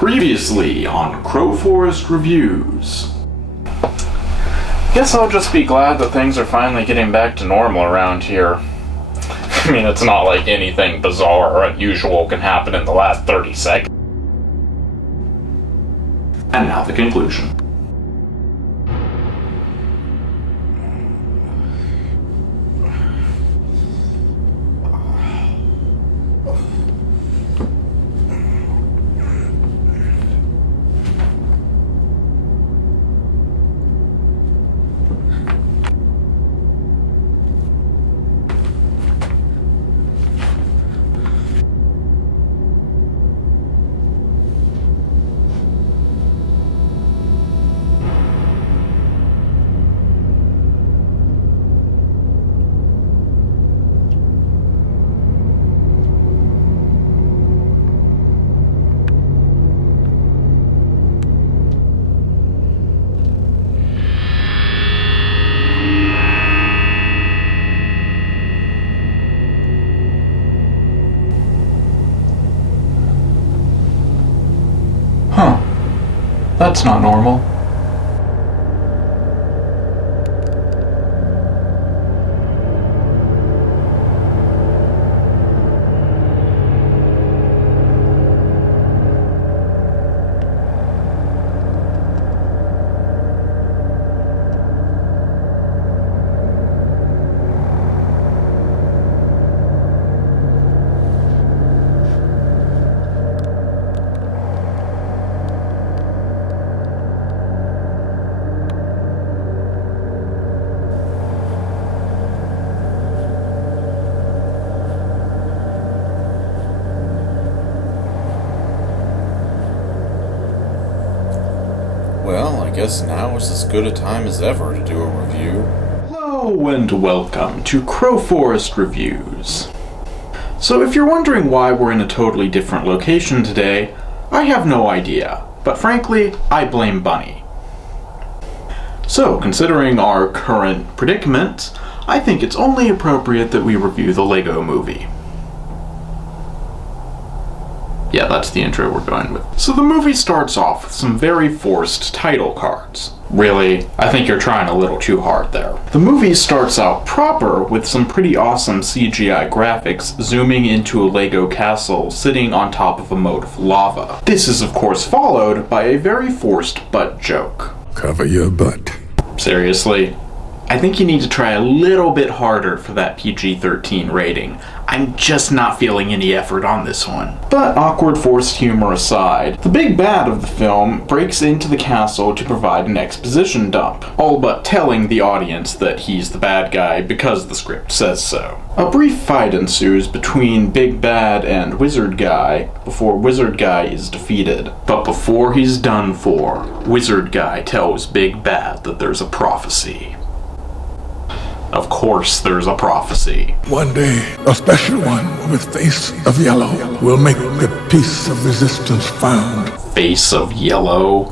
Previously on Crowforest Reviews. Guess I'll just be glad that things are finally getting back to normal around here. I mean, it's not like anything bizarre or unusual can happen in the last 30 seconds. And now the conclusion. Huh. That's not normal. Well, I guess now is as good a time as ever to do a review. Hello and welcome to Crowforest Reviews. So if you're wondering why we're in a totally different location today, I have no idea, but frankly, I blame Bunny. So, considering our current predicament, I think it's only appropriate that we review the Lego Movie. Yeah, that's the intro we're going with. So the movie starts off with some very forced title cards. Really, I think you're trying a little too hard there. The movie starts out proper with some pretty awesome CGI graphics zooming into a Lego castle sitting on top of a moat of lava. This is of course followed by a very forced butt joke. Cover your butt. Seriously? I think you need to try a little bit harder for that PG-13 rating. I'm just not feeling any effort on this one. But awkward forced humor aside, the big bad of the film breaks into the castle to provide an exposition dump, all but telling the audience that he's the bad guy because the script says so. A brief fight ensues between Big Bad and Wizard Guy before Wizard Guy is defeated. But before he's done for, Wizard Guy tells Big Bad that there's a prophecy. Of course there's a prophecy. One day, a special one with face of yellow will make the piece of resistance found. Face of yellow?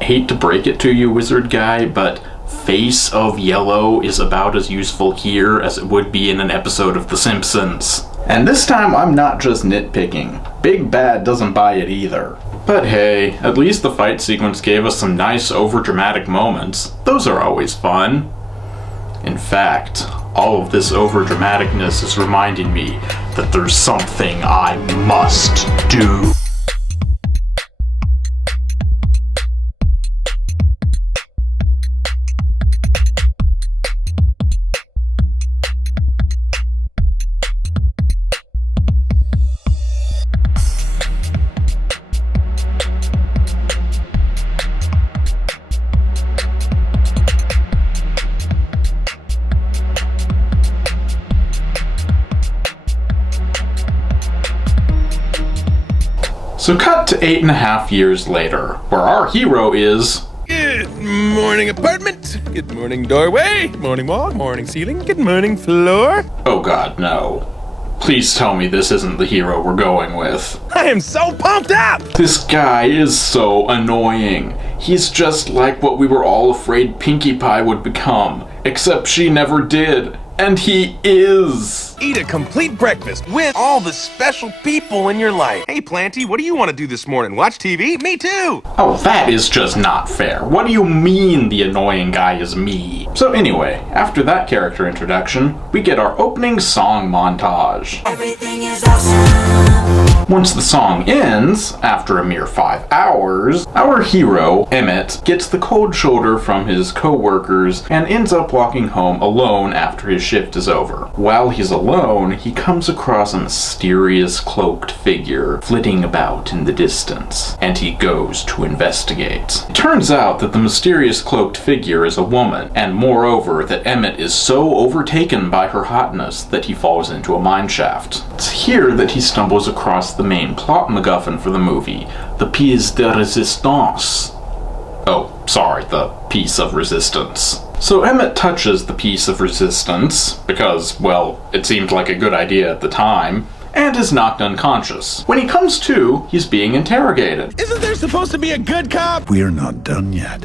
Hate to break it to you, Wizard Guy, but face of yellow is about as useful here as it would be in an episode of The Simpsons. And this time I'm not just nitpicking. Big Bad doesn't buy it either. But hey, at least the fight sequence gave us some nice overdramatic moments. Those are always fun. In fact, all of this overdramaticness is reminding me that there's something I must do. So cut to 8.5 years later, where our hero is... Good morning, apartment. Good morning, doorway. Morning wall, morning ceiling. Good morning, floor. Oh god, no. Please tell me this isn't the hero we're going with. I am so pumped up! This guy is so annoying. He's just like what we were all afraid Pinkie Pie would become, except she never did. And he is! eat a complete breakfast with all the special people in your life. Hey, Planty, what do you want to do this morning? Watch TV? Me too! Oh, that is just not fair. What do you mean the annoying guy is me? So anyway, after that character introduction, we get our opening song montage. Everything is awesome. Once the song ends, after a mere 5 hours, our hero, Emmett, gets the cold shoulder from his co-workers and ends up walking home alone after his shift is over. While he's alone, he comes across a mysterious cloaked figure flitting about in the distance, and he goes to investigate. It turns out that the mysterious cloaked figure is a woman, and moreover that Emmett is so overtaken by her hotness that he falls into a mineshaft. It's here that he stumbles across the main plot MacGuffin for the movie, the pièce de résistance. Oh, sorry, the piece of resistance. So Emmett touches the piece of resistance, because, well, it seemed like a good idea at the time, and is knocked unconscious. When he comes to, he's being interrogated. Isn't there supposed to be a good cop? We're not done yet.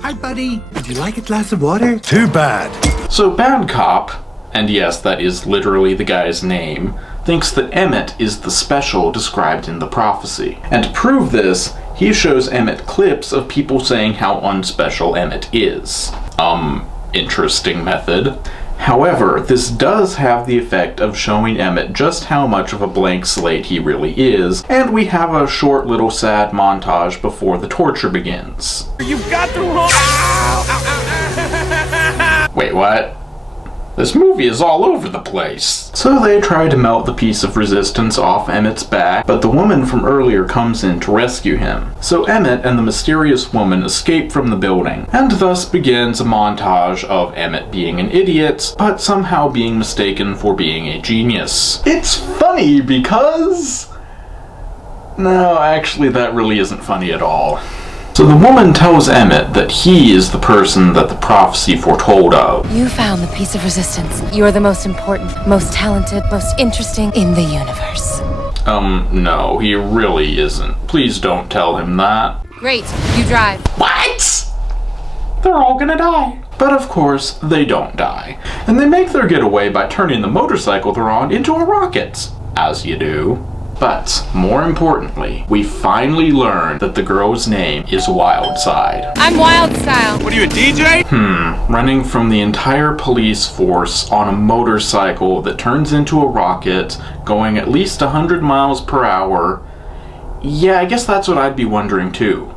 Hi, buddy. Would you like a glass of water? Too bad. So Bad Cop, and yes, that is literally the guy's name, thinks that Emmett is the special described in the prophecy. And to prove this, he shows Emmett clips of people saying how unspecial Emmett is. Interesting method. However, this does have the effect of showing Emmett just how much of a blank slate he really is, and we have a short little sad montage before the torture begins. You've got the wrong... Wait, what? This movie is all over the place. So they try to melt the piece of resistance off Emmett's back, but the woman from earlier comes in to rescue him. So Emmett and the mysterious woman escape from the building, and thus begins a montage of Emmett being an idiot, but somehow being mistaken for being a genius. It's funny because... No, actually that really isn't funny at all. So the woman tells Emmett that he is the person that the prophecy foretold of. You found the piece of resistance. You are the most important, most talented, most interesting in the universe. No, he really isn't. Please don't tell him that. Great, you drive. What? They're all gonna die. But of course, they don't die. And they make their getaway by turning the motorcycle they're on into a rocket. As you do. But, more importantly, we finally learn that the girl's name is Wildside. I'm Wildstyle. What are you, a DJ? Running from the entire police force on a motorcycle that turns into a rocket, going at least 100 miles per hour. Yeah, I guess that's what I'd be wondering too.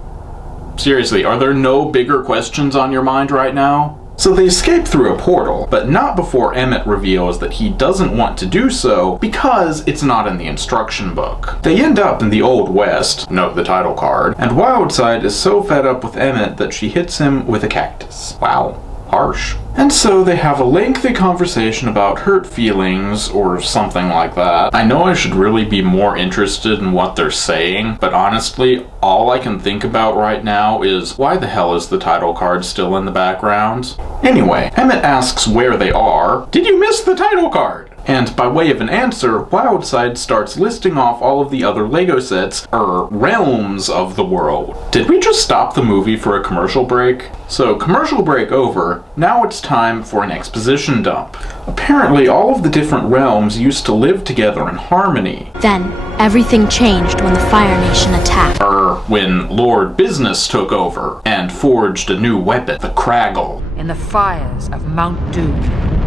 Seriously, are there no bigger questions on your mind right now? So they escape through a portal, but not before Emmett reveals that he doesn't want to do so because it's not in the instruction book. They end up in the Old West, note the title card, and Wildside is so fed up with Emmett that she hits him with a cactus. Wow, harsh. And so they have a lengthy conversation about hurt feelings or something like that. I know I should really be more interested in what they're saying, but honestly, all I can think about right now is why the hell is the title card still in the background? Anyway, Emmett asks where they are. Did you miss the title card? And by way of an answer, Wildside starts listing off all of the other Lego sets, realms of the world. Did we just stop the movie for a commercial break? So, commercial break over, now it's time for an exposition dump. Apparently, all of the different realms used to live together in harmony. Then, everything changed when the Fire Nation attacked. When Lord Business took over and forged a new weapon, the Craggle. In the fires of Mount Doom.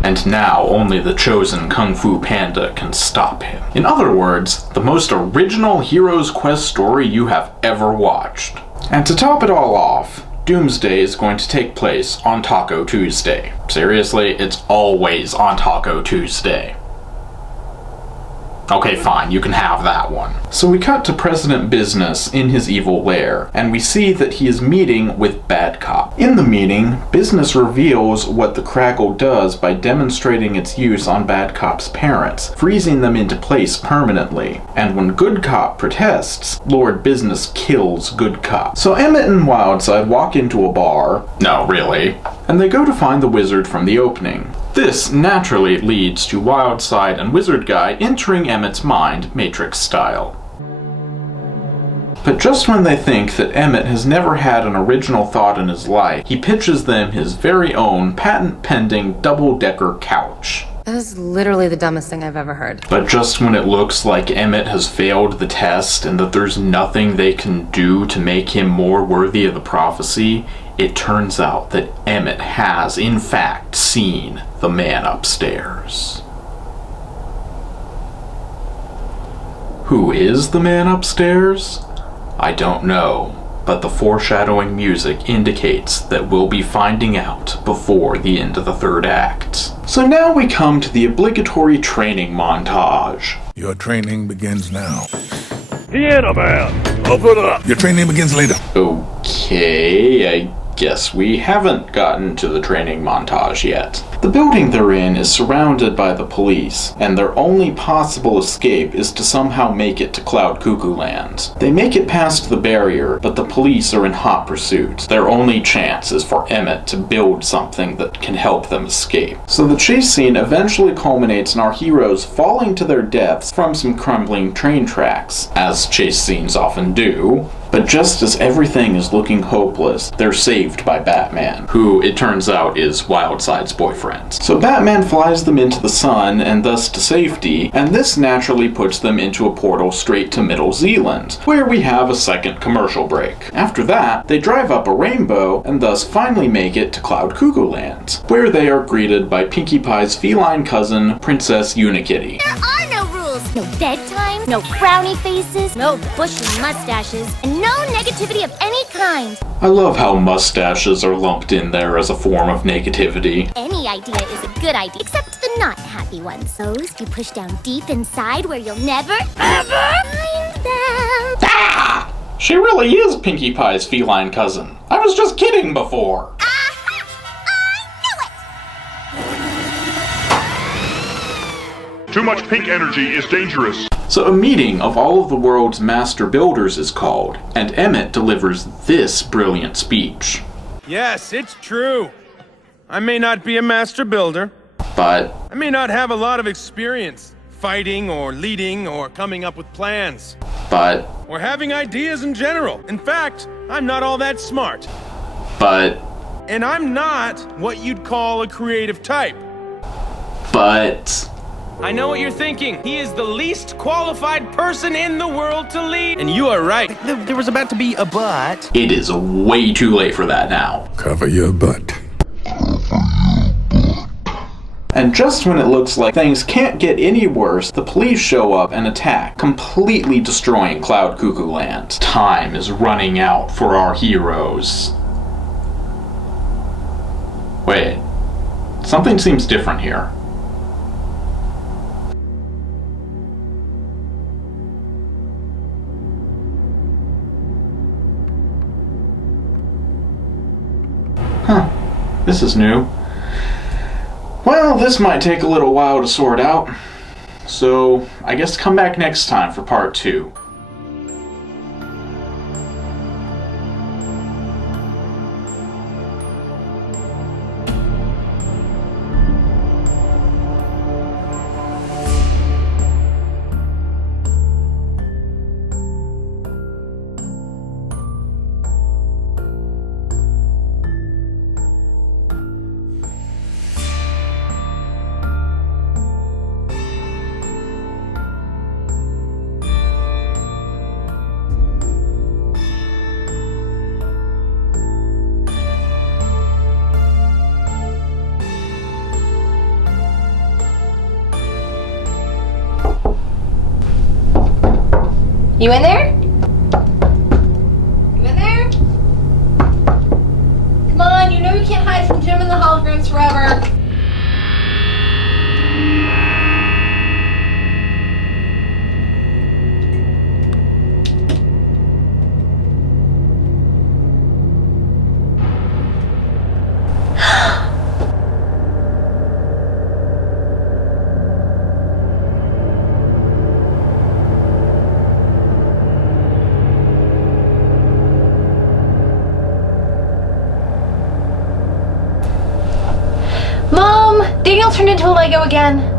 And now only the chosen Kung Fu Panda can stop him. In other words, the most original Hero's Quest story you have ever watched. And to top it all off, Doomsday is going to take place on Taco Tuesday. Seriously, it's always on Taco Tuesday. Okay, fine, you can have that one. So we cut to President Business in his evil lair, and we see that he is meeting with Bad Cop. In the meeting, Business reveals what the Craggle does by demonstrating its use on Bad Cop's parents, freezing them into place permanently. And when Good Cop protests, Lord Business kills Good Cop. So Emmett and Wildside walk into a bar. No, really. And they go to find the wizard from the opening. This naturally leads to Wildside and Wizard Guy entering Emmett's mind, Matrix style. But just when they think that Emmett has never had an original thought in his life, he pitches them his very own patent-pending double-decker couch. That is literally the dumbest thing I've ever heard. But just when it looks like Emmett has failed the test and that there's nothing they can do to make him more worthy of the prophecy, it turns out that Emmett has, in fact, seen the man upstairs. Who is the man upstairs? I don't know, but the foreshadowing music indicates that we'll be finding out before the end of the third act. So now we come to the obligatory training montage. Your training begins now. Piano man, open up. Your training begins later. Okay, I guess we haven't gotten to the training montage yet. The building they're in is surrounded by the police, and their only possible escape is to somehow make it to Cloud Cuckoo Land. They make it past the barrier, but the police are in hot pursuit. Their only chance is for Emmett to build something that can help them escape. So the chase scene eventually culminates in our heroes falling to their deaths from some crumbling train tracks, as chase scenes often do. But just as everything is looking hopeless, they're saved by Batman, who, it turns out, is Wildside's boyfriend. So Batman flies them into the sun, and thus to safety, and this naturally puts them into a portal straight to Middle Zealand, where we have a second commercial break. After that, they drive up a rainbow, and thus finally make it to Cloud Cuckoo Land, where they are greeted by Pinkie Pie's feline cousin, Princess Unikitty. There are no rules. No bedtime, no frowny faces, no bushy mustaches, and no negativity of any kind. I love how mustaches are lumped in there as a form of negativity. Any idea is a good idea, except the not happy ones. Those you push down deep inside where you'll never, ever find them. Ah! She really is Pinkie Pie's feline cousin. I was just kidding before. Too much pink energy is dangerous. So a meeting of all of the world's master builders is called, and Emmett delivers this brilliant speech. Yes, it's true. I may not be a master builder, but I may not have a lot of experience fighting or leading or coming up with plans. But or having ideas in general. In fact, I'm not all that smart. But and I'm not what you'd call a creative type. But I know what you're thinking. He is the least qualified person in the world to lead. And you are right. There was about to be a but. It is way too late for that now. Cover your butt. And just when it looks like things can't get any worse, the police show up and attack, completely destroying Cloud Cuckoo Land. Time is running out for our heroes. Wait, something seems different here. Huh, this is new. Well, this might take a little while to sort out. So, I guess come back next time for part 2. You in there? You in there? Come on, you know you can't hide from Jim and the holograms forever. Mom, Daniel turned into a Lego again.